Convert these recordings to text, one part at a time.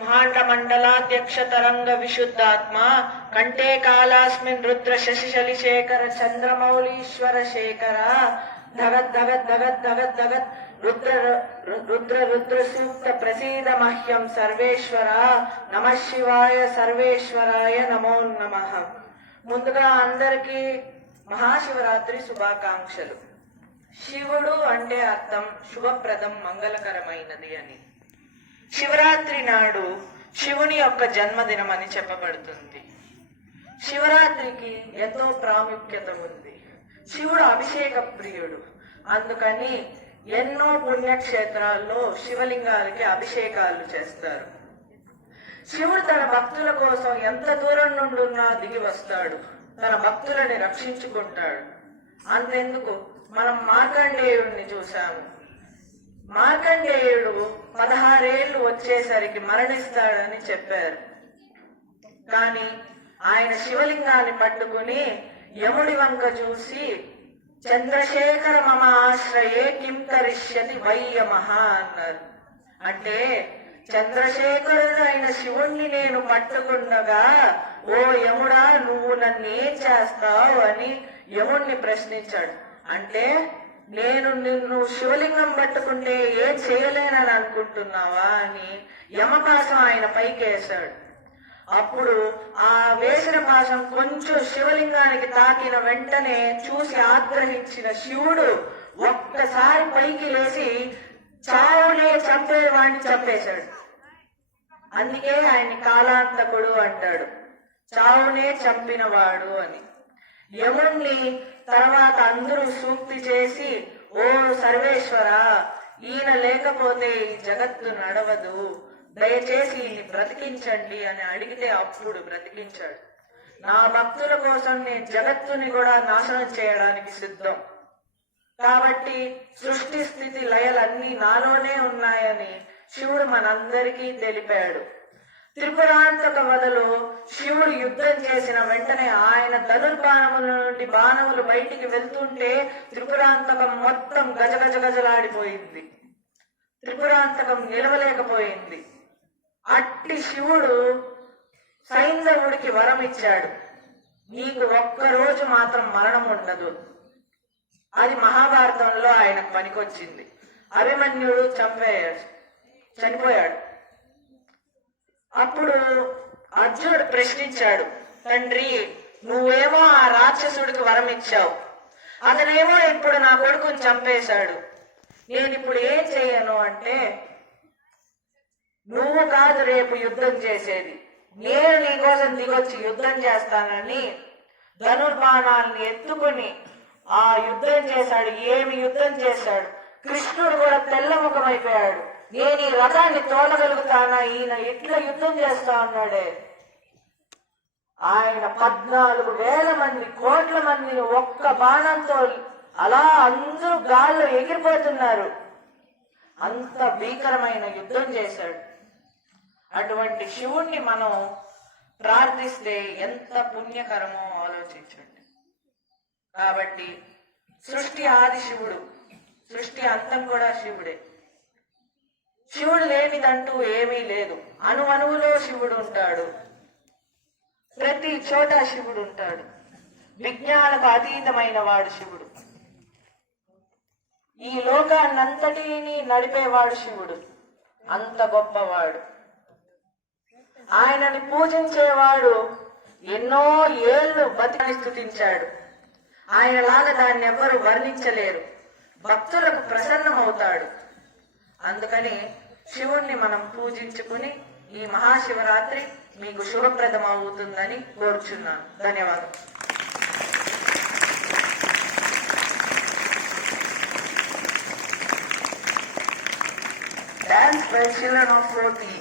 బ్రహ్మాండ మండలాధ్యక్ష తరంగ విశుద్ధాత్మ కంటే కాలాస్మిన్ రుద్ర శశిశలి శేఖర చంద్రమౌళీశ్వర శేఖర ధగత్ ధగత్ ధగత్ ధగత్ ధగత్ రుద్ర రుద్ర రుద్ర సూక్త ప్రసీద మహ్యం సర్వేశ్వర నమ శివాయ సర్వేశ్వరాయ నమో నమః. ముందుగా అందరికీ మహాశివరాత్రి శుభాకాంక్షలు. శివుడు అంటే అర్థం శుభప్రదం, మంగళకరమైనది అని. శివరాత్రి నాడు శివుని యొక్క జన్మదినం అని చెప్పబడుతుంది. శివరాత్రికి ఎంతో ప్రాముఖ్యత ఉంది. శివుడు అభిషేక ప్రియుడు. అందుకని ఎన్నో పుణ్యక్షేత్రాల్లో శివలింగాలకి అభిషేకాలు చేస్తారు. శివుడు తన భక్తుల కోసం ఎంత దూరం నుండున్నా దిగి వస్తాడు, తన భక్తులని రక్షించుకుంటాడు. అంతెందుకు, మనం మార్కండేయుడిని చూశాము. మార్కండేయుడు 16 ఏళ్లు వచ్చేసరికి మరణిస్తాడని చెప్పారు. కానీ ఆయన శివలింగాన్ని పట్టుకుని యముడి వంక చూసి చంద్రశేఖర మమ ఆశ్రయే కిం కరిష్యతి వయ్యమహ అన్నారు. అంటే చంద్రశేఖరుడు అయిన శివుణ్ణి నేను పట్టుకుండగా ఓ యముడా నువ్వు నన్నేం చేస్తావు అని యముణ్ణి ప్రశ్నించాడు. అంటే నేను నిన్ను శివలింగం పట్టుకుంటే ఏం చేయలేనని అనుకుంటున్నావా అని యమపాశం ఆయన పైకేశాడు. అప్పుడు ఆ వేసిన పాశం కొంచెం శివలింగానికి తాకిన వెంటనే చూసి ఆగ్రహించిన శివుడు ఒక్కసారి పైకి లేచి చావునే చంపేవాడిని చంపేశాడు. అందుకే ఆయన్ని కాలాంతకుడు అంటాడు, చావునే చంపినవాడు అని. యముణ్ణి తర్వాత అందరూ సూక్తి చేసి ఓ సర్వేశ్వర, ఈయన లేకపోతే ఈ జగత్తు నడవదు, దయచేసి ఈయన్ని బ్రతికించండి అని అడిగితే అప్పుడు బ్రతికించాడు. నా భక్తుల కోసం నేను జగత్తుని కూడా నాశనం చేయడానికి సిద్ధం. కాబట్టి సృష్టి స్థితి లయలన్నీ నాలోనే ఉన్నాయని శివుడు మనందరికీ తెలిపాడు. త్రిపురాంతక వదలో శివుడు యుద్ధం చేసిన వెంటనే ఆయన ధనుర్బాణముల నుండి బాణములు బయటికి వెళ్తుంటే త్రిపురాంతకం మొత్తం గజగజ గజలాడిపోయింది. త్రిపురాంతకం నిలవలేకపోయింది. అట్టి శివుడు సైంధవుడికి వరం ఇచ్చాడు, నీకు ఒక్కరోజు మాత్రం మరణం ఉండదు. అది మహాభారతంలో ఆయనకు పనికొచ్చింది. అభిమన్యుడు చనిపోయాడు. అప్పుడు అర్జునుడు ప్రశ్నించాడు, తండ్రి నువ్వేమో ఆ రాక్షసుడికి వరం ఇచ్చావు, అతనేమో ఇప్పుడు నా కొడుకుని చంపేశాడు, నేను ఇప్పుడు ఏం చేయను అంటే, నువ్వు కాదు రేపు యుద్ధం చేసేది, నేను నీకోసం దిగొచ్చి యుద్ధం చేస్తానని ధనుర్బాణాన్ని ఎత్తుకుని ఆ యుద్ధం చేశాడు. ఏమి యుద్ధం చేశాడు! కృష్ణుడు కూడా తెల్లముఖమైపోయాడు. నేను ఈ రథాన్ని తోలగలుగుతానా, ఈయన ఎట్లా యుద్ధం చేస్తా అన్నాడే. ఆయన 14,000 మంది, కోట్ల మందిని ఒక్క బాణంతో అలా అందరూ గాల్లో ఎగిరిపోతున్నారు. అంత భీకరమైన యుద్ధం చేశాడు. అటువంటి శివుణ్ణి మనం ప్రార్థిస్తే ఎంత పుణ్యకరమో ఆలోచించండి. కాబట్టి సృష్టి ఆది శివుడు, సృష్టి అంతం కూడా శివుడే. శివుడు లేనిదంటూ ఏమీ లేదు. అణువణువులో శివుడు ఉంటాడు, ప్రతి చోట శివుడు ఉంటాడు. విజ్ఞానకు అతీతమైన వాడు శివుడు. ఈ లోకాన్నంతటినీ నడిపేవాడు శివుడు, అంత గొప్పవాడు. ఆయనని పూజించేవాడు ఎన్నో ఏళ్ళు బతికి స్తుతించాడు. ఆయనలాగా దాన్ని ఎవ్వరు వర్ణించలేరు. భక్తులకు ప్రసన్నమవుతాడు. అందుకని శివుణ్ణి మనం పూజించుకుని ఈ మహాశివరాత్రి మీకు శుభప్రదం అవుతుందని కోరుచున్నాను. ధన్యవాదాలు. Dance by children of 40.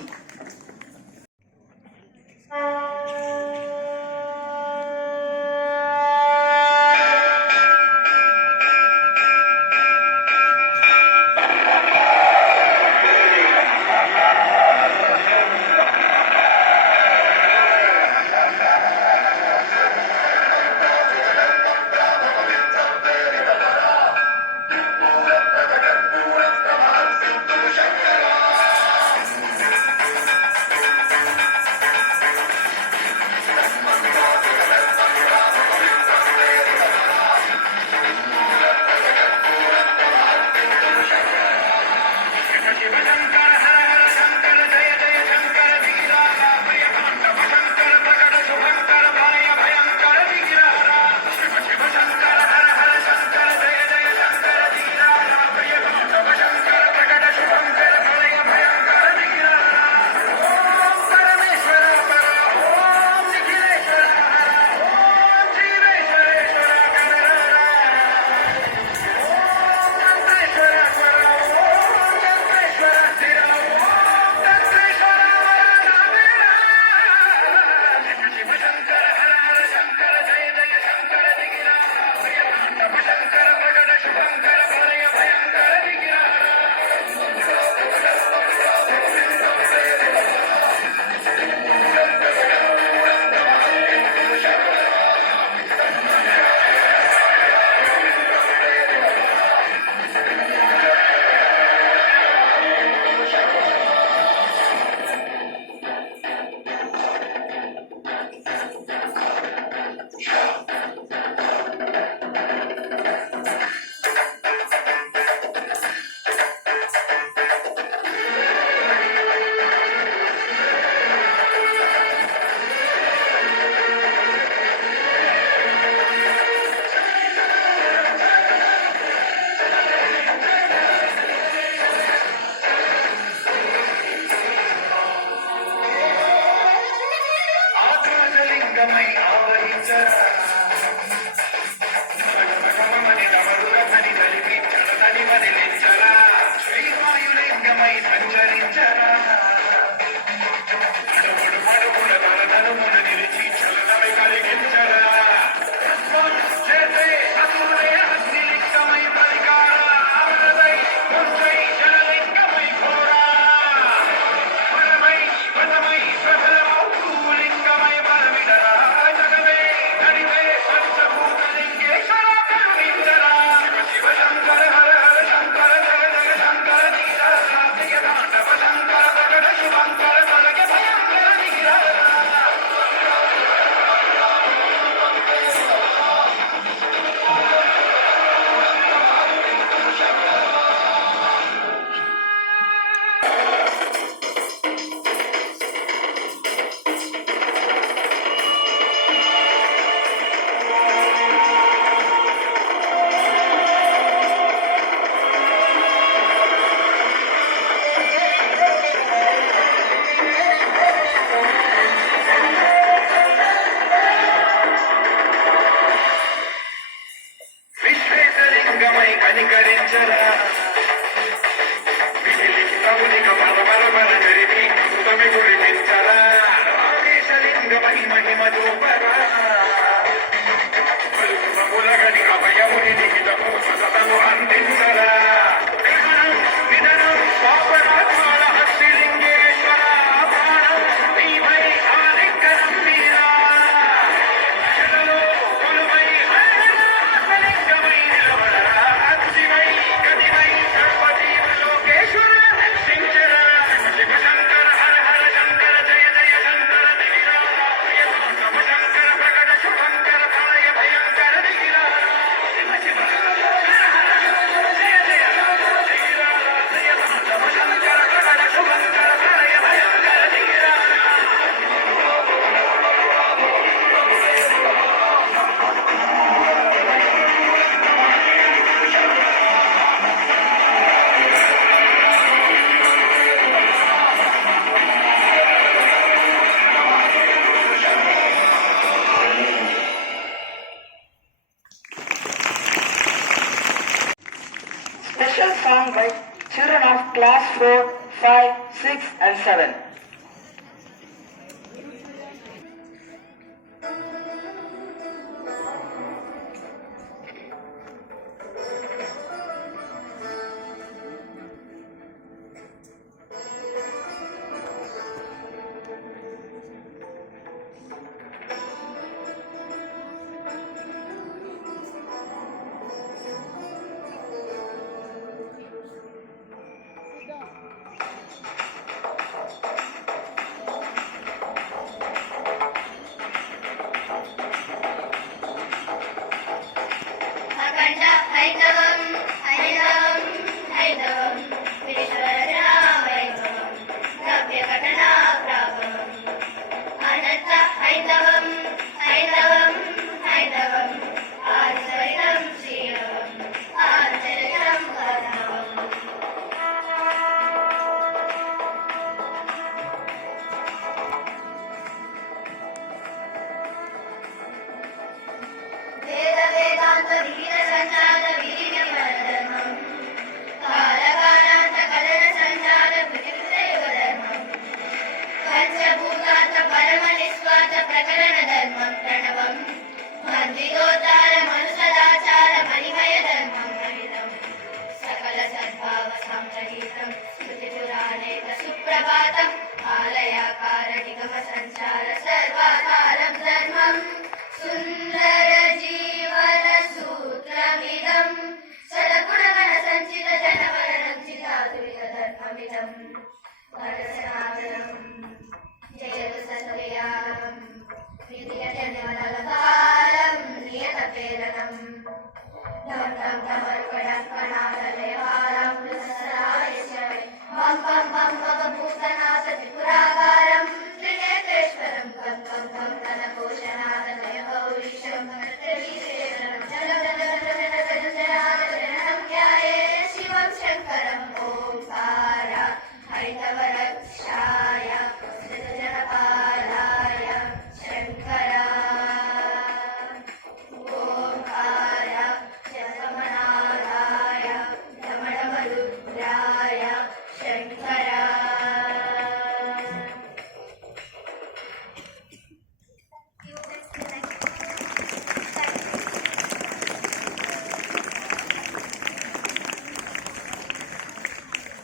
Children of class 4, 5, 6 and 7.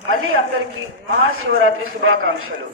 మళ్ళీ అందరికీ మహాశివరాత్రి శుభాకాంక్షలు.